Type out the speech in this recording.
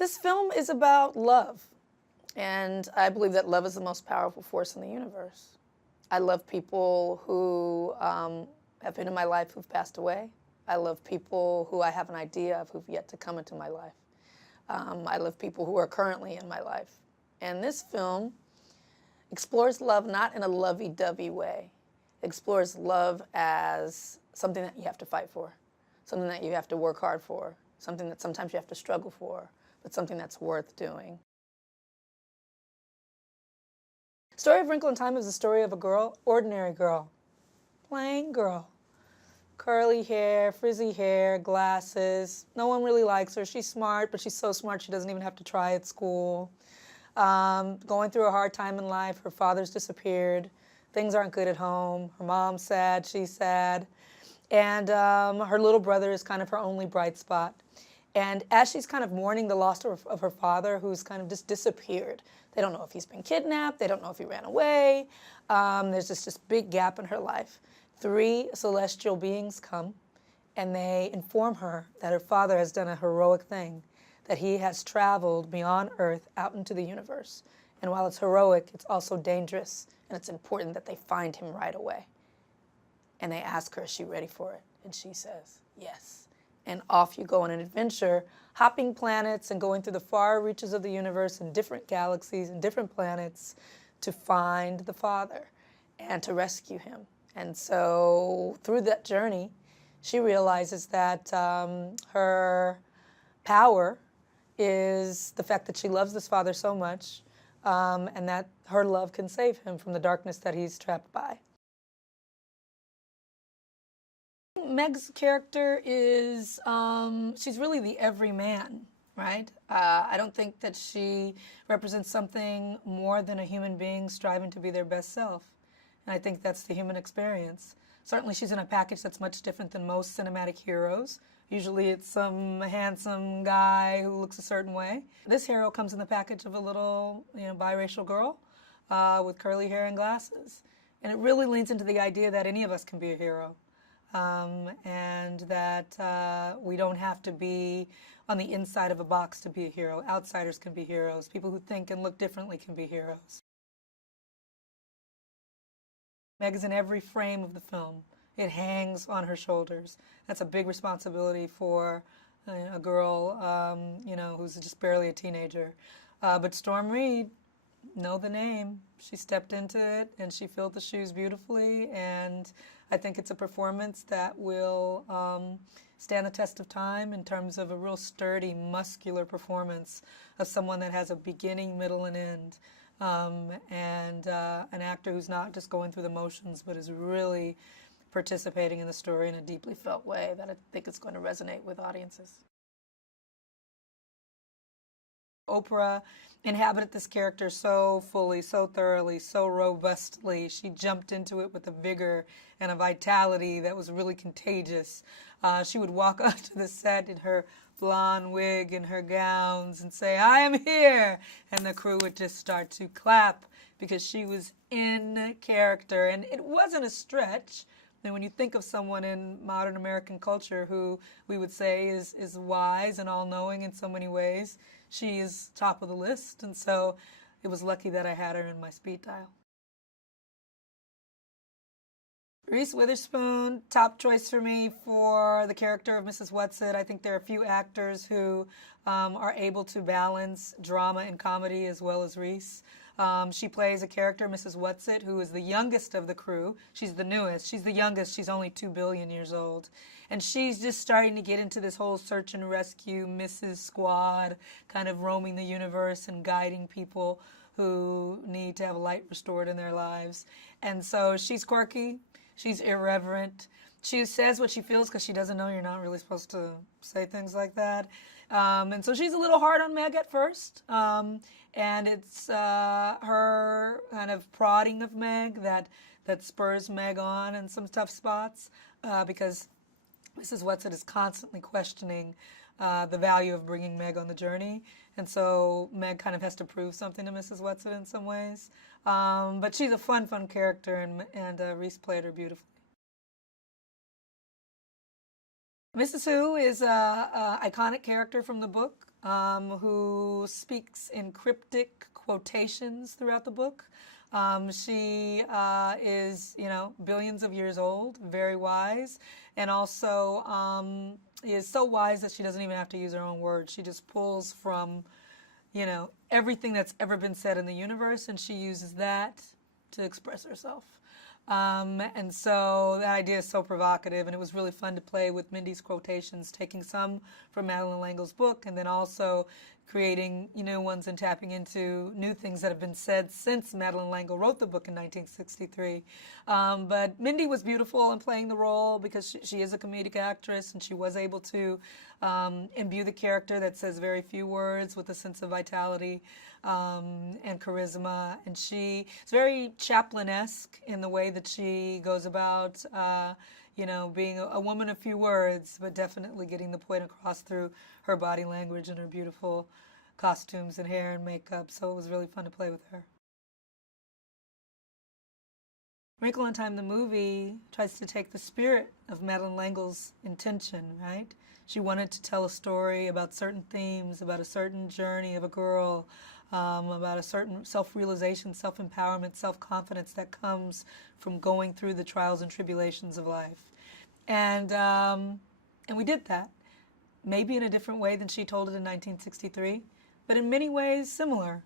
This film is about love, and I believe that love is the most powerful force in the universe. I love people who have been in my life who've passed away. I love people who I have an idea of who've yet to come into my life. I love people who are currently in my life. And this film explores love not in a lovey-dovey way. It explores love as something that you have to fight for, something that you have to work hard for, something that sometimes you have to struggle for, but something that's worth doing. The story of Wrinkle in Time is the story of a girl, ordinary girl, plain girl. Curly hair, frizzy hair, glasses. No one really likes her. She's smart, but she's so smart she doesn't even have to try at school. Going through a hard time in life. Her father's disappeared. Things aren't good at home. Her mom's sad. She's sad. And her little brother is kind of her only bright spot. And as she's kind of mourning the loss of her father, who's kind of just disappeared, they don't know if he's been kidnapped, they don't know if he ran away, there's just this big gap in her life. 3 celestial beings come, and they inform her that her father has done a heroic thing, that he has traveled beyond Earth out into the universe. And while it's heroic, it's also dangerous, and it's important that they find him right away. And they ask her, is she ready for it? And she says, yes. And off you go on an adventure, hopping planets and going through the far reaches of the universe and different galaxies and different planets to find the father and to rescue him. And so through that journey, she realizes that her power is the fact that she loves this father so much, and that her love can save him from the darkness that he's trapped by. Meg's character is, she's really the everyman, right? I don't think that she represents something more than a human being striving to be their best self. And I think that's the human experience. Certainly she's in a package that's much different than most cinematic heroes. Usually it's some handsome guy who looks a certain way. This hero comes in the package of a little, biracial girl with curly hair and glasses. And it really leans into the idea that any of us can be a hero. And that we don't have to be on the inside of a box to be a hero. Outsiders can be heroes. People who think and look differently can be heroes. Meg is in every frame of the film. It hangs on her shoulders. That's a big responsibility for a girl, who's just barely a teenager. But Storm Reid, know the name. She stepped into it and she filled the shoes beautifully, and I think it's a performance that will stand the test of time in terms of a real sturdy, muscular performance of someone that has a beginning, middle, and end, and an actor who's not just going through the motions but is really participating in the story in a deeply felt way that I think is going to resonate with audiences. Oprah inhabited this character so fully, so thoroughly, so robustly. She jumped into it with a vigor and a vitality that was really contagious. She would walk onto the set in her blonde wig and her gowns and say, "I am here," and the crew would just start to clap because she was in character. And it wasn't a stretch. And when you think of someone in modern American culture who we would say is wise and all-knowing in so many ways, she is top of the list. And so it was lucky that I had her in my speed dial. Reese Witherspoon, top choice for me for the character of Mrs. Whatsit. I think there are a few actors who are able to balance drama and comedy as well as Reese. She plays a character, Mrs. Whatsit, who is the youngest of the crew. She's the newest. She's the youngest. She's only 2 billion years old. And she's just starting to get into this whole search and rescue Mrs. Squad, kind of roaming the universe and guiding people who need to have light restored in their lives. And so she's quirky. She's irreverent. She says what she feels because she doesn't know you're not really supposed to say things like that. And so she's a little hard on Meg at first. And it's her kind of prodding of Meg that spurs Meg on in some tough spots because Mrs. Whatsit is constantly questioning the value of bringing Meg on the journey. And so Meg kind of has to prove something to Mrs. Whatsit in some ways. But she's a fun character, and Reese played her beautifully. Mrs. Who is a iconic character from the book who speaks in cryptic quotations throughout the book. She is, billions of years old, very wise, and also is so wise that she doesn't even have to use her own words. She just pulls from, everything that's ever been said in the universe, and she uses that to express herself. And so that idea is so provocative, and it was really fun to play with Mindy's quotations, taking some from Madeleine L'Engle's book, and then also creating new ones and tapping into new things that have been said since Madeleine L'Engle wrote the book in 1963. But Mindy was beautiful in playing the role because she is a comedic actress, and she was able to imbue the character that says very few words with a sense of vitality and charisma. And she is very Chaplin-esque in the way that she goes about being a woman of few words, but definitely getting the point across through her body language and her beautiful costumes and hair and makeup. So it was really fun to play with her. Wrinkle in Time, the movie, tries to take the spirit of Madeleine L'Engle's intention, right? She wanted to tell a story about certain themes, about a certain journey of a girl, about a certain self-realization, self-empowerment, self-confidence that comes from going through the trials and tribulations of life. And we did that, maybe in a different way than she told it in 1963, but in many ways similar.